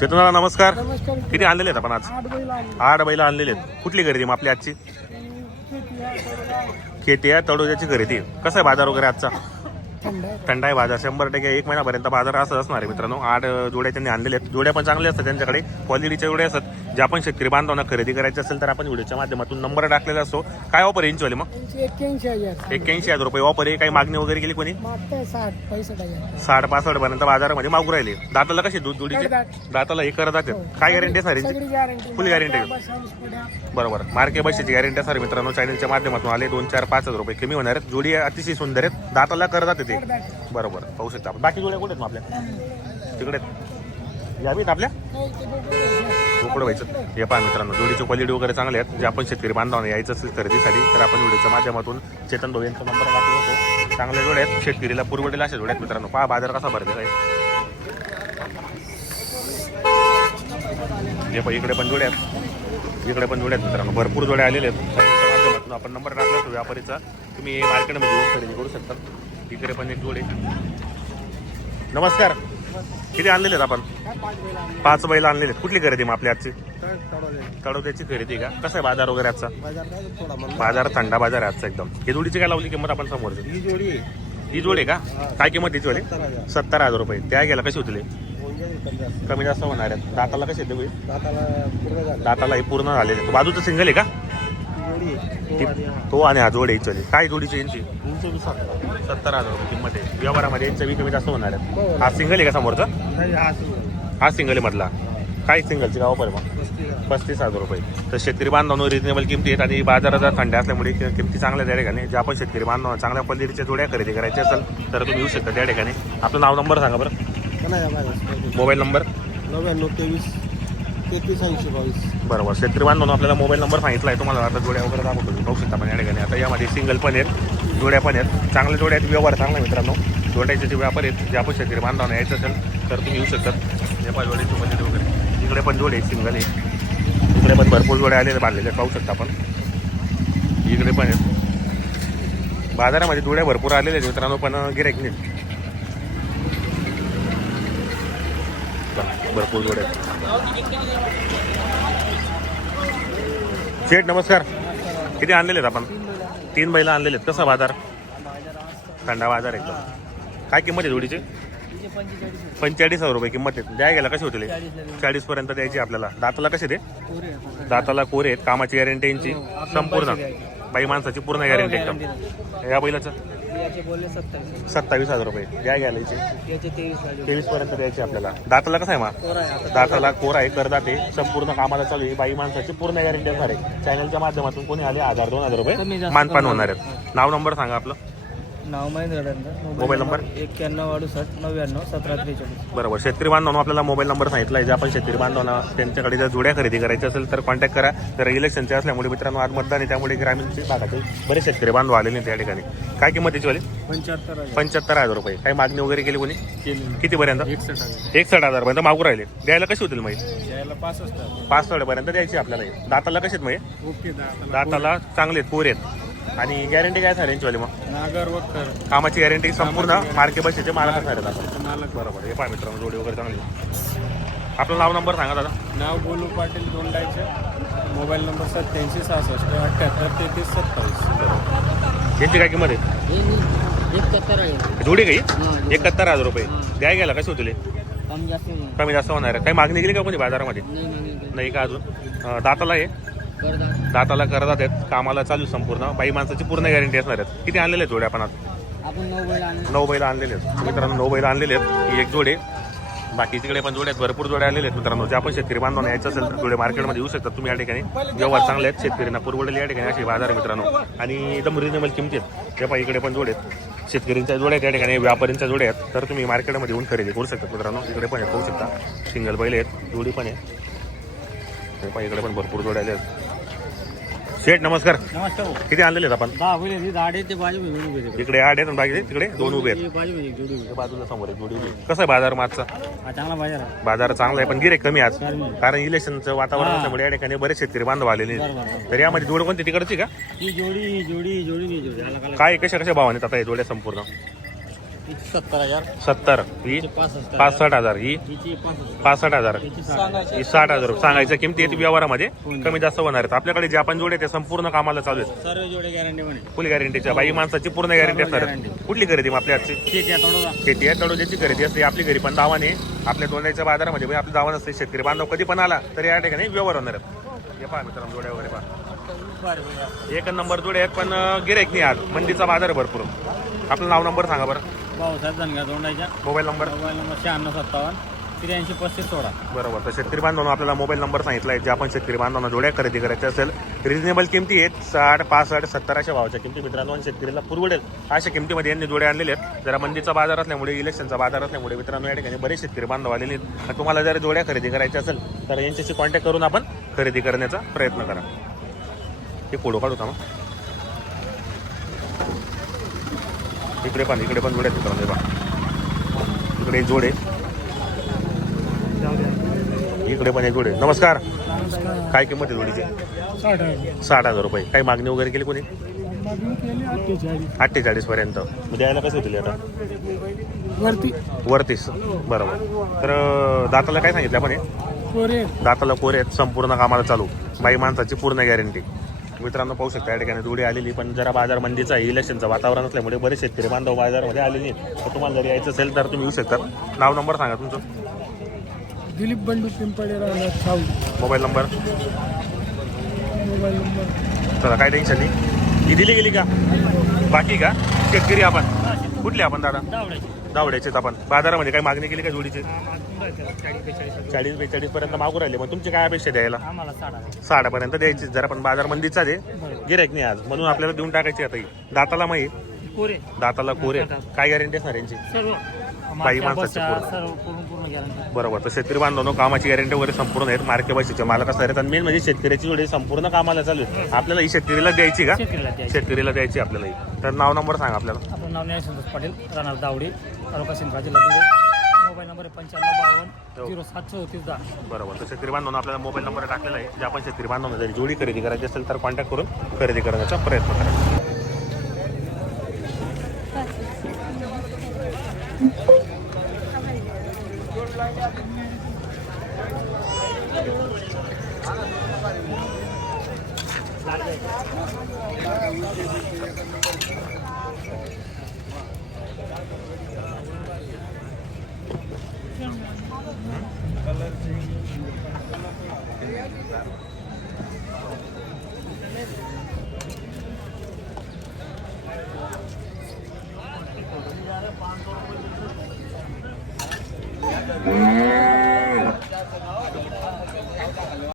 चेतनाला नमस्कार. नमस्कार. किती आणलेले आहेत आपण आज? आठ बैल आले आठ बैल आणलेले आहेत. कुठली खरेदी मग आपली आजची? आहे तळोजाची खरेदी. कसा आहे बाजार वगैरे आजचा? थंड आहे. आहे बाजार. शंभर टक्के एक महिन्यापर्यंत बाजार असं असणार आहे मित्रांनो. आठ जोड्या त्यांनी आणलेले आहेत. जोड्या पण चांगल्या असतात त्यांच्याकडे. क्वालिटीच्या जोड्या असतात. जे आपण शेतकरी बांधवांना खरेदी करायची असेल तर आपण व्हिडिओच्या माध्यमातून नंबर टाकलेला असतो. काय ऑफर यांची वाली मग? एक्क्याऐंशी हजार. एक्क्याऐंशी हजार रुपये ऑफर आहे. काही मागणी वगैरे केली कोणी? साठ पैसठ हजार. साठ पासष्ट पर्यंत बाजारामध्ये मागू राहिले. दाताला कसे दूध जोडीचे. दाताला हे करत काय गॅरंटी असणार यांची? सगळी गॅरंटी आहे. बरोबर. मार्के बशीची गॅरंटी असणार मित्रांनो. चॅनलच्या माध्यमातून आले दोन चार पाच हजार रुपये कमी होणार आहेत. जोडी अतिशय सुंदर आहेत. दाताला करतात ते. बरोबर. पाहू शकता आपण. बाकी जोड्या कुठे आहेत मग आपल्या? तिकडे आहेत. यावीत आपल्या? उकडं व्हायचं. हे पहा मित्रांनो जोडीचे क्वालिटी वगैरे चांगले आहेत. जे आपण शेतकरी बांधवांना यायचं असेल खरेदीसाठी तर आपण व्हिडिओच्या माध्यमातून चेतन भाऊ यांचा नंबर टाकला होतो चांगले जोडे आहेत. शेतकरीला पुरवडेल अशा जोड्या आहेत मित्रांनो. पहा बाजार कसा भरलेला आहे. हे पण इकडे पण जोड्या आहेत. इकडे पण जोड्या आहेत मित्रांनो. भरपूर जोड्या आलेल्या आहेत. माध्यमातून आपण नंबर टाकला व्यापारीचा. तुम्ही मार्केटमध्ये येऊन खरेदी करू शकता. इकडे पण एक जोडे. नमस्कार. किती आणलेले आपण? पाच बैल आणलेले कुठली खरेदी मग आपली आजची? तडवद्याची खरेदी का? कसा आहे बाजार वगैरे आजचा? बाजार थंडा बाजार आहे आजचा एकदम. हे जोडीची काय लावली किंमत आपण समोर ही जोडी ही जोडी आहे का? काय किंमत तिची वाली सत्तर हजार. रुपये. त्या गेला कशी होतील कमी जास्त होणार आहेत. दाताला कसे दाताला दाताला हे पूर्ण झालेले. बाजूचं सिंगल आहे का? जोडी. ती- तो आणि हा. जोड आहे actually. काय जोडीची यांची. सत्तर हजार रुपये किंमत आहे. व्यवहारामध्ये यांचं बी कमी जास्त होणार आहेत हा सिंगल आहे का समोरचा? नाही, हा सिंगल. हा सिंगल आहे मधला. काय सिंगलची का ऑफर आहे मग? पस्तीस हजार. रुपये. तर शेतकरी बांधवांनो रिजनेबल किमती आहेत आणि बाजारात थंड असल्यामुळे कि- किमती चांगल्या त्या ठिकाणी. जे आपण शेतकरी बांधव चांगल्या पद्धतीच्या जोड्या खरेदी करायच्या असेल तर तुम्ही येऊ शकता त्या ठिकाणी. आपलं नाव नंबर सांगा बरं. Mobile number? नव्याण्णव तेवीस तेहतीस ऐंशी बावीस. बरोबर. शेतकरी बांधून आपल्याला मोबाईल नंबर सांगितला आहे. तुम्हाला आता जोड्या वगैरे दाखवतो. तुम्ही पाहू शकता पण या ठिकाणी. आता यामध्ये सिंगल पण आहेत जोड्या पण आहेत. चांगल्या जोड्या आहेत व्यवहार चांगला आहे मित्रांनो. जोड्याचे जे व्यापार आहेत जे आपण शेतकरी बांधवांना यायचं असेल तर तुम्ही येऊ शकतात. या पाच वगैरे. इकडे पण जोडे आहेत सिंगल आहे इकडे पण भरपूर जोड्या आलेले बांधलेल्या पाहू शकता आपण. इकडे पण आहेत. बाजारामध्ये जोड्या भरपूर आलेल्या आहेत मित्रांनो पण गिरायक नाही भरपूर जोड्या आहेत. शेठ नमस्कार. किती आणलेले आहेत आपण? तीन बैल आणलेले आहेत. कसा बाजार? थंडा बाजार एकदम. काय किंमत आहे जोडीची? पंचेचाळीस हजार रुपये किंमत आहे. द्या गेला कशी होतील? चाळीस पर्यंत द्यायची आपल्याला. दाताला कसे ते दाताला कोरे आहेत. कामाची गॅरंटी यांची. संपूर्ण. बाई माणसाची पूर्ण गॅरंटी एकदम. या बैलाचं? याचे बोलले सत्तर सत्तावीस हजार रुपये. द्या घ्यायला याचे तेवीस हजार तेवीस पर्यंत द्यायची आपल्याला. दाताला कसं आहे मा? कोरा आहे आता. दाताला कोर आहे करदात संपूर्ण कामाला चालू आहे. बाई माणसाची पूर्ण गॅरंटी असणार आहे. चॅनलच्या माध्यमातून कोणी आले? हजार दोन हजार कमी रुपये जास्त मानपान होणार आहेत. नाव नंबर सांगा आपलं. नाव महेंद्र मोबाईल नंबर? एक्क्याण्णव अडुसष्ट नव्याण्णव सतरा त्रेचाळीस. बरोबर. शेतकरी बांधवांना आपल्याला मोबाईल नंबर सांगितला आहे. जे आपण शेतकरी बांधवांना त्यांच्याकडे जर जोड्या खरेदी करायच्या असेल तर कॉन्टॅक्ट करा. तर इलेक्शनचे असल्यामुळे मित्रांनो आज मतदान आहे. त्यामुळे ग्रामीण भागातील बरेच शेतकरी बांधव आलेले आहेत त्या ठिकाणी. काय किंमत त्याची वाली? पंच्याहत्तर हजार. पंच्याहत्तर हजार रुपये. काही मागणी वगैरे केली कोणी? एकसष्ट हजार. एकसठ हजार पर्यंत मागू राहिले. द्यायला कशी होतील मग? यायला पाच असतात पाच पर्यंत द्यायची आपल्याला. दाताला कसे आहेत दादा दाताला. चांगले आहेत, कोर आहेत. आणि गॅरंटी काय सर यांची वाली मग? नागर वखर कामाची गॅरंटी संपूर्ण मार्के बसचे मालक असणार आहेत आता. मालक बरोबर हे पाय मित्रांनो जोडी वगैरे चांगली. आपलं नाव नंबर सांगा दादा. नाव गोलू पाटील दोंडायचे मोबाईल नंबर सत्याऐंशी सहासष्ट अठ्ठ्याहत्तर तेहतीस सत्तावीस. यांची काय किंमत आहे? एकाहत्तर आहे. जोडी काही हां, एकाहत्तर हजार रुपये. द्याय गेला कशी होतील हे? कमी जास्त नाही कमी जास्त होणार. आहे काही मागणी केली का कोणी बाजारामध्ये? नाही नाही नाही. का अजून? अं, दाताला आहे दाताला करतात आहेत. कामाला चालू संपूर्ण. बाई माणसाची पूर्ण गॅरंटी असणार आहेत. किती आणलेले आहेत जोड्या आपण आता नऊ बैल आणलेले आहेत. मित्रांनो नऊ बैल आणलेले आहेत. ही एक जोडे. बाकी तिकडे पण जोड्या आहेत. भरपूर जोड्या आलेले आहेत मित्रांनो. जे आपण शेतकरी बांधवांना यायचं असेल तर जोडे मार्केटमध्ये येऊ शकतात. तुम्ही या ठिकाणी. व्यवहार चांगले आहेत. शेतकऱ्यांना पुरवडेल या ठिकाणी. असे बाजार मित्रांनो. आणि एकदम रिजनेबल किमती आहेत. त्या पाहिजे इकडे पण जोडे आहेत. शेतकऱ्यांच्या जोड्या आहेत त्या ठिकाणी. व्यापाऱ्यांच्या जोड्या आहेत. तर तुम्ही मार्केटमध्ये येऊन खरेदी करू शकता मित्रांनो. इकडे पण पाहू शकता. सिंगल बैल आहेत. जोडी पण आहे इकडे पण भरपूर जोड्या आल्या आहेत. शेठ नमस्कार. नमस्कार किती आणलेले आहेत आपण? दहा ते बाजू इकडे आठ आहेत आणि बाकी तिकडे दोन उभे आहेत. बाजू जोडी बाजूला समोर जोडी उभी आहे. कसं आहे बाजार मागचा? हा चांगला बाजार आहे. बाजार चांगला आहे पण गिरे कमी आज. कारण इलेक्शनचं वातावरण. असल्यामुळे या ठिकाणी बरेच शेतकरी बांधव आलेले आहेत. बरोबर, बरोबर. तर यामध्ये जोड कोणती तिकडची का? ही जोडी ही जोडी ही जोडी नाही जोडी. ह्याला काय कशा कशा भावाने आता हे जोड्या संपूर्ण? सत्तर हजार. सत्तर. ही पासष्ट हजार. ही पासष्ट हजार. ही साठ हजार रुपये. सांगायच्या किमती आहेत व्यवहारामध्ये? कमी जास्त होणार आहेत. आपल्याकडे जे आपण जोडे ते संपूर्ण कामाला चालू आहेत. सर्व जोडे गॅरंटी फुल गॅरंटीच्या बाई माणसाची पूर्ण गॅरंटी असणार आहे. कुठली खरेदी मग आपल्या शेती आहे तडोद्याची खरेदी असते. आपली घरी पण दावाने आपल्या दोंडाच्या बाजारामध्ये म्हणजे आपलं दावा नसते शेतकरी बांधव कधी पण आला तरी या ठिकाणी व्यवहार होणार आहेत. हे पहा मित्रांनो जोड्या वगैरे पहा. एक नंबर जोडे आहेत पण गिरायक नाही आज. मंदीचा बाजार भरपूर. आपलं नाव नंबर सांगा बरं. भाऊसाहेब धनगर तोंडाच्या. Mobile number? मोबाईल नंबर शहाण्णव सत्तावन्न त्र्याऐंशी पस्तीस सोळा. बरोबर. तर शेतकरी बांधवांना आपल्याला मोबाईल नंबर सांगितला आहे. जे आपण शेतकरी बांधवांना जोड्या खरेदी करायच्या असेल रिजनेबल किमती आहेत. साठ पासष्ट सत्तर अशा भावाच्या किमती मित्रांनो आणि शेतकरीला पुरवडेल अशा किमतीमध्ये यांनी जोड्या आणलेले आहेत. जरा मंदीचा बाजार असल्यामुळे इलेक्शनचा बाजार असल्यामुळे मित्रांनो या ठिकाणी बरेच शेतकरी बांधव आलेले आहेत. तर तुम्हाला जर जोड्या खरेदी करायच्या असेल तर यांच्याशी कॉन्टॅक्ट करून आपण खरेदी करण्याचा प्रयत्न करा. हे फोटो काढू का मग इकडे पण इकडे पण जोड्या आहेत मित्रांनो पहा. इकडे एक जोड आहे. इकडे पण एक जोड आहे. नमस्कार. काय किंमत आहे जोडीची? साठ हजार रुपये. काही मागणी वगैरे केली कोणी? अठ्ठेचाळीस पर्यंत. मग द्यायला कसं दिले आता? वरती. वरतीस. बरोबर. तर दाताला काय सांगितलं आपण हे? दाताला कोरे आहेत. संपूर्ण कामाला चालू. बाई माणसाची पूर्ण गॅरंटी मित्रांनो पाहू शकता या ठिकाणी जोडी आलेली पण जरा बाजार मंदीचा आहे, इलेक्शनचं वातावरण असल्यामुळे बरेच शेतकरी बांधव बाजारमध्ये आलेले आहेत. तर तुम्हाला जर यायचं असेल तर तुम्ही येऊ शकता. नाव नंबर सांगा तुमचं. Dilip Bandu Pimple mobile number. Mobile number. चला काय टेन्शन नाही. ही दिली गेली का? बाकी का? शेतकरी आपण. कुठले आपण दादा? दावड्याचेच आपण. बाजारामध्ये काय मागणी केली का जोडीची? चाळीस बेचाळीस पर्यंत मागू राहिले. मग तुमची काय अपेक्षा द्यायला? आम्हाला साठ हजार साठ पर्यंत द्यायची. जरा पण बाजार मंदीचा दे गिरायक नाही आज. म्हणून आपल्याला देऊन टाकायची आता ही. दाताला मग ही. कोरे. दाताला कोरे. काय गॅरंटी असणार यांची? माणसाची गॅरंटी बरोबर. तर शेतकरी बांधवांनो कामाची गॅरंटी वगैरे संपूर्ण आहेत. मार्के बशीचे मालक असणार आहेत. आणि मेन म्हणजे शेतकऱ्याची जोडी संपूर्ण कामाला चालू आहे आपल्याला ही शेतकरीला द्यायची का? शेतकरीला द्यायची. आपल्याला ही. तर नाव नंबर सांगा आपल्याला. आपलं नाव न्याय संतोष पाटील राहणार दावडी तालुका सिंधरा जिल्हा नंबर आहे पंच्याण्णव बावन्न हो. झिरो सात चौतीस दहा. बरोबर. तर शेतकरी आपल्याला मोबाईल नंबर टाकलेला आहे. जे आपण शेतकरी बांधवांना जरी जोडी खरेदी करायची असेल तर कॉन्टॅक्ट करून खरेदी करण्याचा प्रयत्न करा. कलर